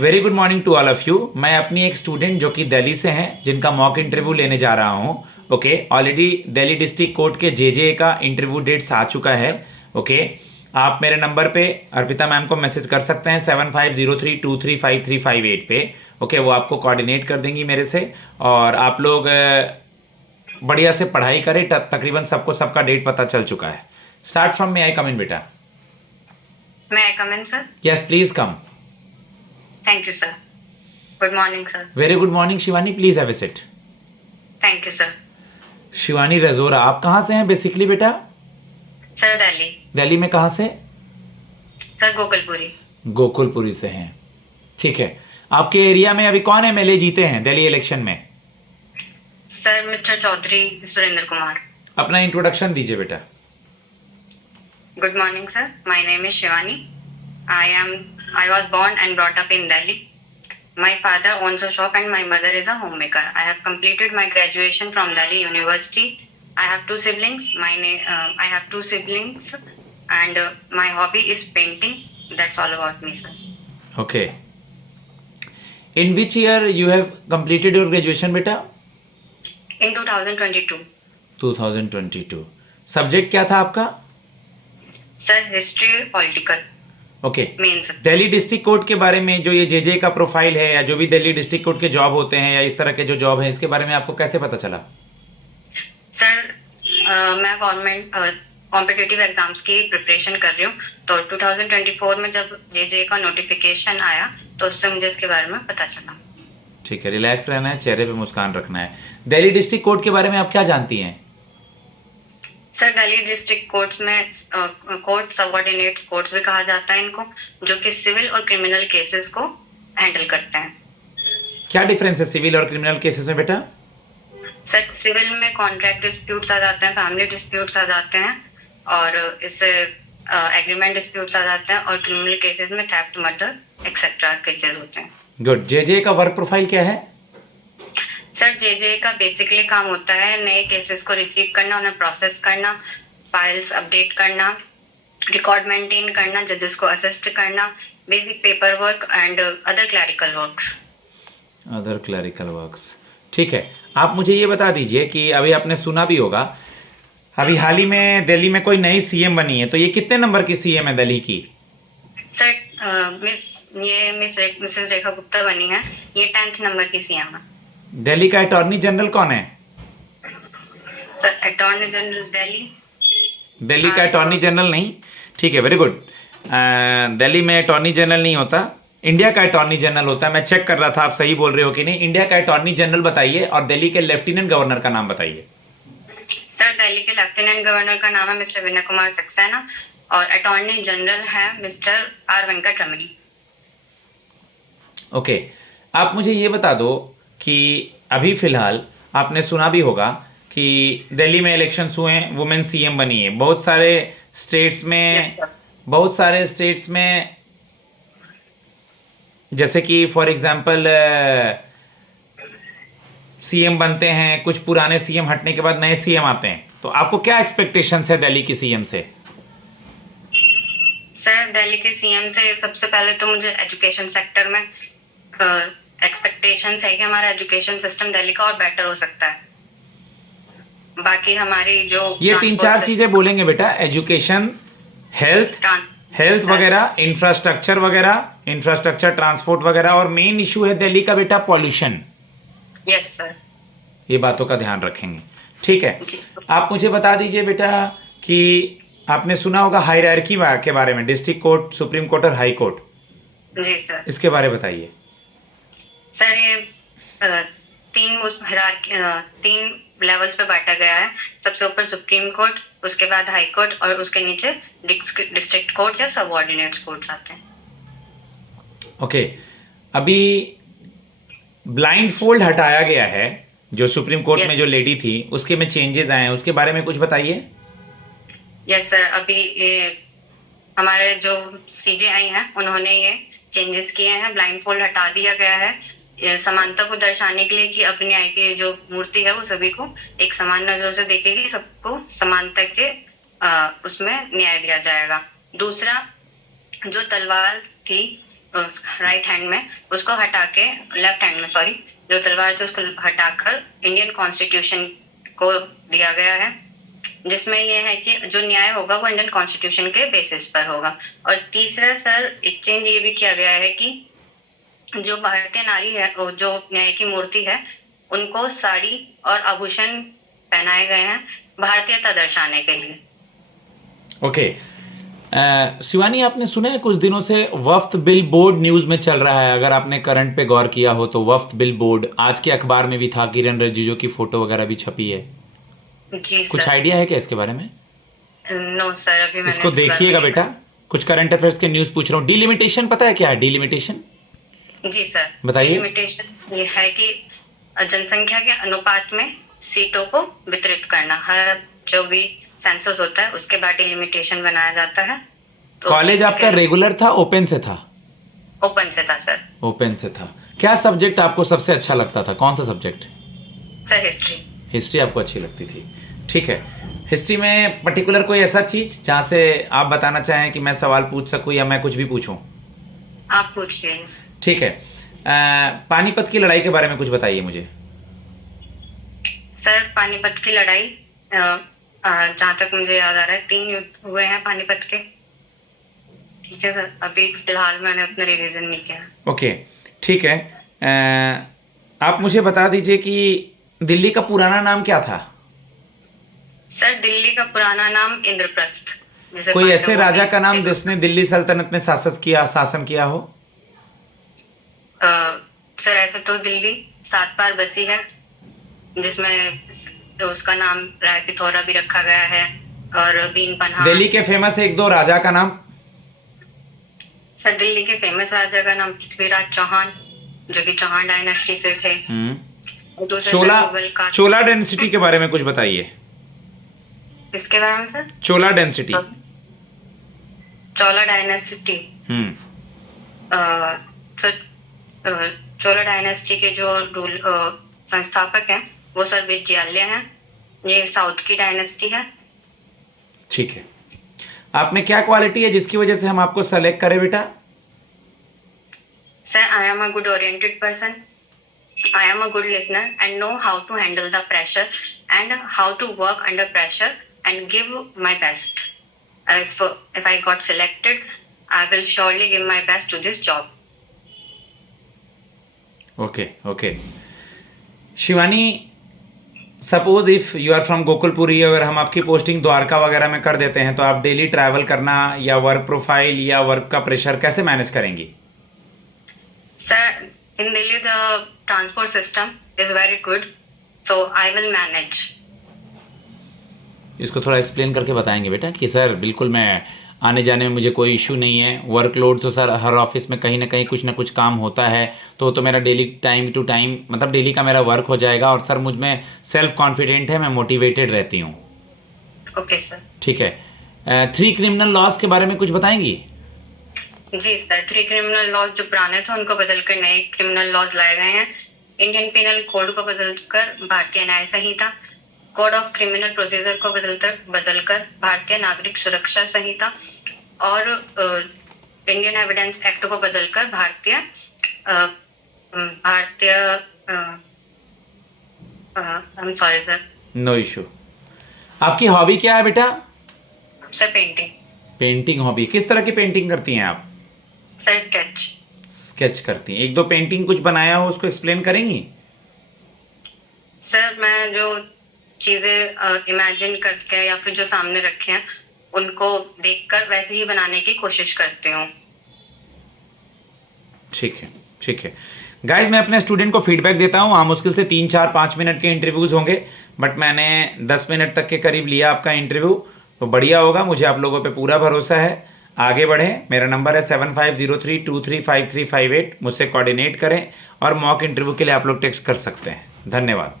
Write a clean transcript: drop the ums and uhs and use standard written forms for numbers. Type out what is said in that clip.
Very good morning to all of you. मैं अपनी एक स्टूडेंट जो कि दिल्ली से हैं, जिनका मॉक इंटरव्यू लेने जा रहा हूँ। Okay, already Delhi district court के जेजे का इंटरव्यू डेट्स आ चुका है। ओके, आप मेरे नंबर पे अर्पिता मैम को मैसेज कर सकते हैं 7503235358 पे। ओके, वो आपको कोऑर्डिनेट कर देंगी मेरे से। और आप लोग बढ़िया से पढ़ाई करें। तकरीबन सबको सबका डेट पता चल चुका है। स्टार्ट फ्रॉम मे आई कम इन बेटा? May I come in, sir? Yes please come. Thank you, sir. Good morning, sir. Very good morning Shivani, please have a seat. Thank you, sir. Shivani Rajora, आप कहाँ से हैं बेसिकली बेटा? Sir, Delhi. दिल्ली में कहाँ से? Sir, Gokulpuri. गोकुलपुरी से हैं। ठीक है, आपके एरिया में अभी कौन एमएलए जीते हैं दिल्ली इलेक्शन में? Sir, Mr. Chaudhary Surendra Kumar. अपना इंट्रोडक्शन दीजिए बेटा। Good morning, sir. My name is Shivani. I was born and brought up in Delhi. My father owns a shop and my mother is a homemaker. I have completed my graduation from Delhi University. I have two siblings. I have two siblings, and my hobby is painting. That's all about me, sir. Okay, in which year you have completed your graduation बेटा? In 2022. 2022। Subject क्या था आपका? Sir, history, political. Okay, Main subject. Delhi district court के बारे में जो ये JJ का प्रोफाइल है, या जो भी दिल्ली डिस्ट्रिक्ट कोर्ट के जॉब होते हैं, या इस तरह के जो जॉब है, इसके बारे में आपको कैसे पता चला? सर, मैं गवर्नमेंट कॉम्पिटिटिव एग्जाम्स की प्रिपरेशन कर रही हूँ, तो 2024 में जब जेजे का नोटिफिकेशन आया तो उससे मुझे इसके बारे में पता चला। ठीक है, रिलैक्स रहना है, चेहरे पे मुस्कान रखना है। दिल्ली डिस्ट्रिक्ट कोर्ट के बारे में आप क्या जानती हैं? सर, दिल्ली डिस्ट्रिक्ट कोर्ट्स में कोर्ट सबऑर्डिनेट कोर्ट्स भी कहा जाता है इनको, जो कि सिविल और क्रिमिनल केसेस को हैंडल करते हैं। क्या डिफरेंस है सिविल और क्रिमिनल केसेस में बेटा? सर, सिविल में कॉन्ट्रैक्ट डिस्प्यूट्स आ जाते हैं, फैमिली डिस्प्यूट्स आ जाते हैं, और इससे एग्रीमेंट डिस्प्यूट्स आ जाते हैं, और क्रिमिनल केसेस में थेफ्ट, मर्डर एक्सेट्रा केसेस होते हैं। गुड। जेजे का वर्क प्रोफाइल क्या है? सर, जेजे का बेसिकली काम होता है नए केसेस को रिसीव करना, उन्हें प्रोसेस करना, फाइल्स अपडेट करना, रिकॉर्ड मेंटेन करना, जजेस को असिस्ट करना, basic paper work and other clerical works. ठीक है, आप मुझे ये बता दीजिए कि अभी आपने सुना भी होगा, अभी हाल ही में दिल्ली में कोई नई सीएम बनी है, तो ये कितने नंबर की सीएम है दिल्ली की? सर, मिसेस रेखा गुप्ता बनी है, ये 10th नंबर की सीएम है। दिल्ली का अटॉर्नी जनरल कौन है? सर, अटॉर्नी जनरल दिल्ली का अटॉर्नी जनरल नहीं, ठीक है, वेरी गुड। दिल्ली में अटॉर्नी जनरल नहीं होता, इंडिया का अटॉर्नी जनरल होता है। मैं चेक कर रहा था आप सही बोल रहे हो कि नहीं। इंडिया का अटॉर्नी जनरल बताइए, और दिल्ली के लेफ्टिनेंट गवर्नर का नाम बताइए। सर, दिल्ली के लेफ्टिनेंट गवर्नर का नाम है मिस्टर विनय कुमार सक्सेना, और अटॉर्नी जनरल है mister are Venkat Ramani. Okay, आप मुझे ये बता दो कि अभी फिलहाल आपने सुना भी होगा कि दिल्ली में इलेक्शंस हुए हैं, वुमेन सीएम बनी है। बहुत सारे स्टेट्स में जैसे कि फॉर एग्जांपल सीएम बनते हैं, कुछ पुराने सीएम हटने के बाद नए सीएम आते हैं, तो आपको क्या एक्सपेक्टेशंस है दिल्ली की सीएम से? सर, दिल्ली के सीएम से सबसे पहले तो मुझे एजुकेशन सेक्टर में एक्सपेक्टेशंस है कि हमारा एजुकेशन सिस्टम दिल्ली का और बेटर हो सकता है। बाकी हमारी जो ये 3-4 चीजें बोलेंगे बेटा, एजुकेशन, हेल्थ वगैरह, इंफ्रास्ट्रक्चर, ट्रांसपोर्ट वगैरह, और मेन इशू है दिल्ली का बेटा पॉल्यूशन। Yes sir. ये बातों का ध्यान रखेंगे, ठीक है। आप मुझे बता दीजिए बेटा कि आपने सुना होगा हायरार्की के बारे में, डिस्ट्रिक्ट कोर्ट, सुप्रीम कोर्ट और हाई कोर्ट। जी सर। इसके बारे में बताइए। सर, ये तीन लेवल्स पे बांटा गया है। सबसे ऊपर सुप्रीम कोर्ट, उसके बाद हाई कोर्ट, और उसके नीचे डिस्ट्रिक्ट कोर्ट या सबऑर्डिनेट कोर्ट्स आते हैं। ओके, अभी ब्लाइंड फोल्ड हटाया गया है, जो सुप्रीम कोर्ट में जो लेडी थी उसके में चेंजेस आए हैं, उसके बारे में कुछ बताइए। यस सर, अभी ये हमारे जो सीजेआई हैं उन्होंने ये चेंजेस किए हैं। ब्लाइंड फोल्ड हटा दिया गया है, समानता को दर्शाने के लिए कि अब न्याय की जो मूर्ति है वो सभी को एक समान नजरों से देखेगी, सबको समानता के उसमें न्याय दिया जाएगा। दूसरा, जो तलवार थी राइट हैंड में, उसको हटा के लेफ्ट हैंड में सॉरी जो तलवार थी उसको हटाकर इंडियन कॉन्स्टिट्यूशन को दिया गया है, जिसमें यह है कि जो न्याय होगा वो इंडियन कॉन्स्टिट्यूशन के बेसिस पर होगा। और तीसरा सर एक चेंज ये भी किया गया है कि जो भारतीय नारी है, जो न्याय की मूर्ति है, उनको साड़ी और आभूषण पहनाए गए हैं भारतीयता दर्शाने के लिए। ओके शिवानी, आपने सुना है कुछ दिनों से वफ्त बिल बोर्ड न्यूज़ में चल रहा है, अगर आपने करंट पे गौर किया हो तो वफ्त बिल बोर्ड आज के अखबार में भी था, किरण रिजिजू की फोटो वगैरह भी छपी है। जी कुछ आइडिया है क्या इसके बारे में? नो सर, अभी मैंने इसको देखिएगा बेटा, कुछ करंट अफेयर्स के न्यूज़ पूछ रहा हूँ। डिलिमिटेशन पता है क्या है डिलिमिटेशन? जी सर बताइए। डिलिमिटेशन ये है कि जनसंख्या के अनुपात में सीटों को वितरित करना, हर जो भी सेंसस होता है उसके बाद डिलिमिटेशन बनाया जाता है। तो कॉलेज आपका रेगुलर था ओपन से था? ओपन से था सर। ओपन से था। क्या सब्जेक्ट आपको सबसे अच्छा लगता था, कौन सा सब्जेक्ट? Sir history. हिस्ट्री आपको अच्छी लगती थी, ठीक है। हिस्ट्री में पर्टिकुलर कोई ऐसा चीज़ जहाँ से आप बताना चाहें कि मैं सवाल पूछ सकूँ या मैं कुछ भी पूछूँ? आप पूछ लीजिए। ठीक है। पानीपत की लड़ाई के बारे में कुछ बताइए मुझे। सर पानीपत की लड़ाई जहाँ तक मुझे याद आ रहा है 3 युद्ध हुए हैं पानीपत के, ठीक है सर। अभी फिलहाल मैंने उतना रिवीजन नहीं किया। ओके ठीक है। आप मुझे बता दीजिए कि दिल्ली का पुराना नाम क्या था? सर दिल्ली का पुराना नाम इंद्रप्रस्थ। कोई ऐसे राजा का नाम जिसने दिल्ली सल्तनत में शासन किया हो? सर ऐसे तो दिल्ली 7 बार बसी है, जिसमें तो उसका नाम राय पिथौरा भी रखा गया है और बीन पन्हा। दिल्ली के फेमस 1-2 राजा का नाम? सर दिल्ली के फेमस राजा का नाम पृथ्वीराज चौहान, जो कि चौहान डायनेस्टी से थे। चोला डेंसिटी के बारे में कुछ बताइए। किसके बारे में सर? चोला डेंसिटी। चोला डायनेस्टी। चोला डायनेस्टी के जो संस्थापक हैं वो सर विजयालय हैं। ये साउथ की डायनेस्टी है। ठीक है। आप में क्या क्वालिटी है जिसकी वजह से हम आपको सेलेक्ट करें बेटा? Sir I am a good oriented person, I am a good listener and know how to handle the pressure and how to work under pressure and give my best. If I got selected, I will surely give my best to this job. Okay. Shivani, suppose if you are from Gokulpuri, अगर हम आपकी posting Dwarka वगैरह में कर देते हैं तो आप डेली ट्रैवल करना या वर्क प्रोफाइल या वर्क का प्रेशर कैसे मैनेज करेंगी? Sir in Delhi the transport system is very good, so I will manage. इसको थोड़ा एक्सप्लेन करके बताएंगे बेटा कि सर बिल्कुल मैं आने जाने में मुझे कोई इशू नहीं है, वर्कलोड तो सर हर ऑफिस में कहीं ना कहीं कुछ ना कुछ काम होता है, तो मेरा डेली टाइम टू टाइम मतलब डेली का मेरा वर्क हो जाएगा, और सर मुझ में सेल्फ कॉन्फिडेंट है, मैं मोटिवेटेड रहती हूँ। Okay sir. ठीक है। 3 क्रिमिनल लॉज के बारे में कुछ बताएंगी? जी सर, 3 क्रिमिनल लॉज जो पुराने थे उनको बदलकर नए क्रिमिनल लॉज लाए गए हैं। इंडियन पिनल कोड को बदलकर भारतीय न्याय संहिता, कोड ऑफ क्रिमिनल प्रोसीजर को बदलकर भारतीय नागरिक सुरक्षा संहिता, और इंडियन एविडेंस एक्ट को बदलकर भारतीय I'm sorry sir. No issue. आपकी हॉबी क्या है बेटा? Sir painting. पेंटिंग हॉबी, किस तरह की पेंटिंग करती हैं आप? सर स्केच करती हैं। 1-2 पेंटिंग कुछ बनाया हो उसको एक्सप्लेन करेंगी? सर मैं जो चीजें इमेजिन करके या फिर जो सामने रखे हैं उनको देखकर वैसे ही बनाने की कोशिश करती हूँ। ठीक है गाइज, मैं अपने स्टूडेंट को फीडबैक देता हूँ। हाँ, मुश्किल से 3-4-5 मिनट के इंटरव्यूज़ होंगे, बट मैंने 10 मिनट तक के करीब लिया आपका इंटरव्यू, तो बढ़िया होगा। मुझे आप लोगों पे पूरा भरोसा है। आगे बढ़ें। मेरा नंबर है 7503235358। मुझसे कोऑर्डिनेट करें और मॉक इंटरव्यू के लिए आप लोग टेक्स्ट कर सकते हैं। धन्यवाद।